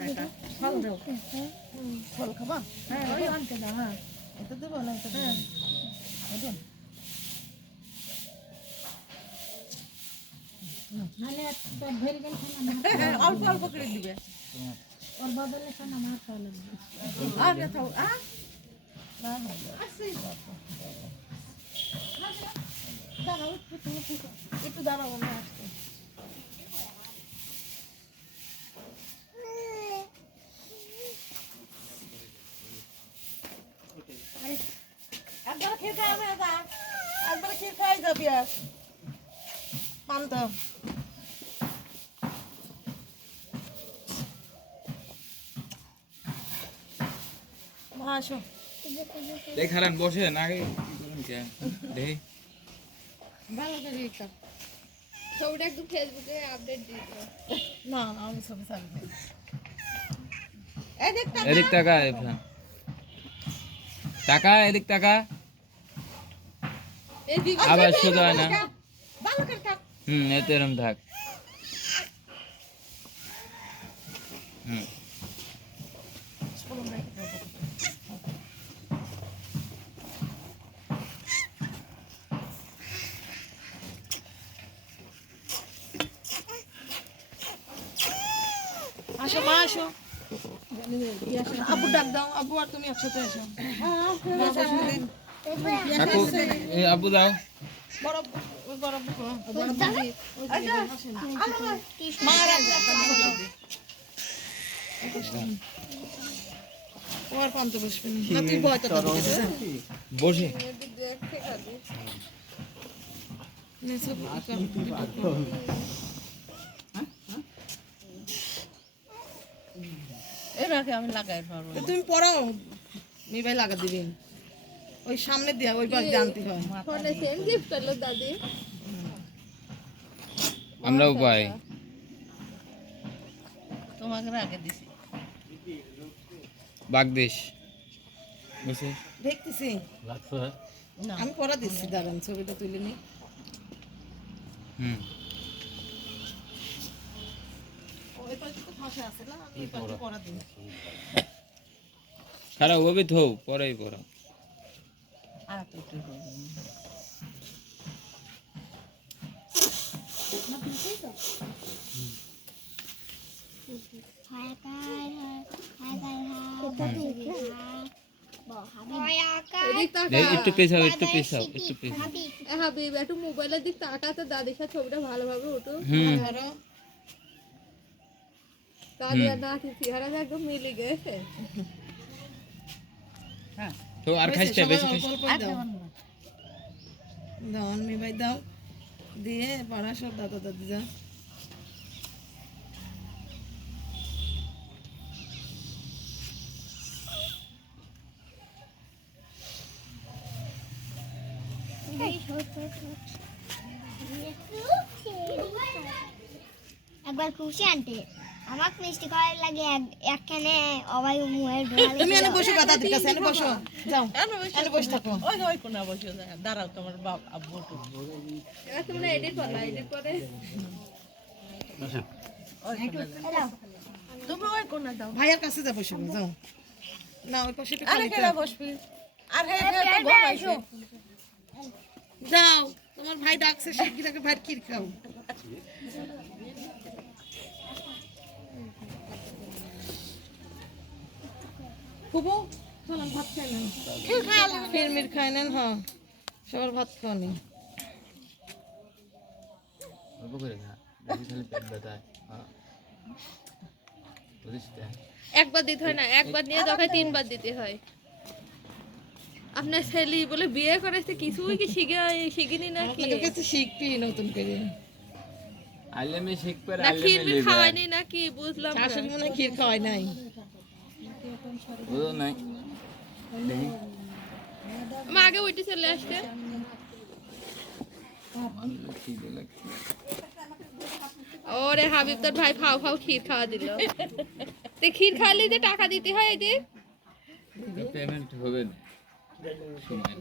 ফল দাও। ফল খাবা? হ্যাঁ ওই আনতে দাও। হ্যাঁ এটা দেবো না এটা দেবো? এটা নাহলে তো ভেরি গেল খানা অল্প অল্প করে দিবে। ওর বদলে খানা মার খাওয়া লাগবে। আর খাও না না দাঁড়াও একটু দাঁড়াবো না আসতে। একবার খেয়ে খাই আমি দাদা। একবার কি খাই যাবি আর পান দাও। মা আসো। দেখালেন বসেন আগে দেখি ভালো করে দিতাম। ছবিটা একটু ফেসবুকে আপডেট দিয়ে দিও। না না আমি ছবি ছাড়ি না। এই দেখতে এদিক টাকা টাকা এদিক টাকা এদিক আবার সোজা হয় না। ভালো করে থাক। এতে এরম থাক। আসো মা আসো। আব্বু ডাক দাও, আব্বু আর তুমি একসাথে এসো। মা বসে দিন। কাকু আব্বু দাও। বড় আব্বু, ওই বড় আব্বু কো? বড় দিদি, ওই দিদি, আসেন। মা আর আব্বু ও আর পান্তে বসবে না। না তুই বয় তো দিদি। বসে দেখে খাবি। নে সব এটাকে আমি লাগাই পারবো। তুমি পড়াও, মিবাই লাগা দিবেন। ওই সামনে দিয়া ওই পাশ জানতে হয়। ফোনে সেন গিফট করলো দাদি। আমরাও পাই। তোমাকে আগে দিছি। বাগদেশ বসে দেখতেছি আমি পড়া দিচ্ছি, দাঁড়ান ছবিটা তুলে নি। ওই পাশে তো ভাষা আছে না, আমি এই পাশে পড়া দিই। খারাপ হবে তো পরেই পড়া। আর একটু এদিক তাকা। একটু পেছাও একটু পেছাও একটু পেছাও। হাবিব একটু মোবাইলের দিক তাকাতে দাদির সাথে ছবিটা ভালোভাবে উঠো। ধরো দাদি আর নাতি চেহারা একদম মিলে গেছে। তো আর খাইছে বেশি অল্প খাইছে। অল্প দাও। দাও মিবাই দাও, দিয়ে পড়া সব দাদা দাদি দাও। একবার খুশি আনতে আমাকে মিষ্টি করার লাগে একখানে অবাই মুয়ের তুমি এনে বসে কথা দিতে কাছে এনে বসো, যাও এনে বসে থাকো। ওই ওই কোনা বসে দাঁড়াও তোমার বাপ আব্বু তো। এবার তোমরা এডিট করলা, এডিট করে তুমি ওই কোনা দাও। ভাইয়ের কাছে যা বসে যাও। না ওই পাশে একটু আরে খালি কেনা বসবি। আর হে হে তো ঘুমাইছে। যাও, তোমার ভাই ডাকছে, শিগগিরাকে ভাই ক্ষীর খাও। খুবো চলো ভাত খাই নেন। ক্ষীর মির খাই নেন। হ্যাঁ সবার ভাত খাওয়া নেই। অল্প করে খা বেশি খালি পেট ব্যথা হয়। বুঝিস তো? একবার দিতে হয় না, একবার নিয়ে দরকার তিনবার দিতে হয়। আপনার ছেলে বলে বিয়ে করেছে কিছুই কি শিখিনি নাকি? আপনাদের কাছে শিখবি নতুন করে। আইলেমে শিখবে না ক্ষীর আইলেমে মির লিবে। খাওয়ায়নি নাকি বুঝলাম না। শাশুড়ি মনে হয় ক্ষীর খাওয়াই নাই। বুঝো নাই দেখি মা আগে উঠে চলে আসছে। খিদে লাগছে। ওরে হাবিব তোর ভাই ফাও ফাও ক্ষীর খাওয়া দিল। তো ক্ষীর খাওয়ালে যে টাকা দিতে হয় এদের। পেমেন্ট হবে না সময়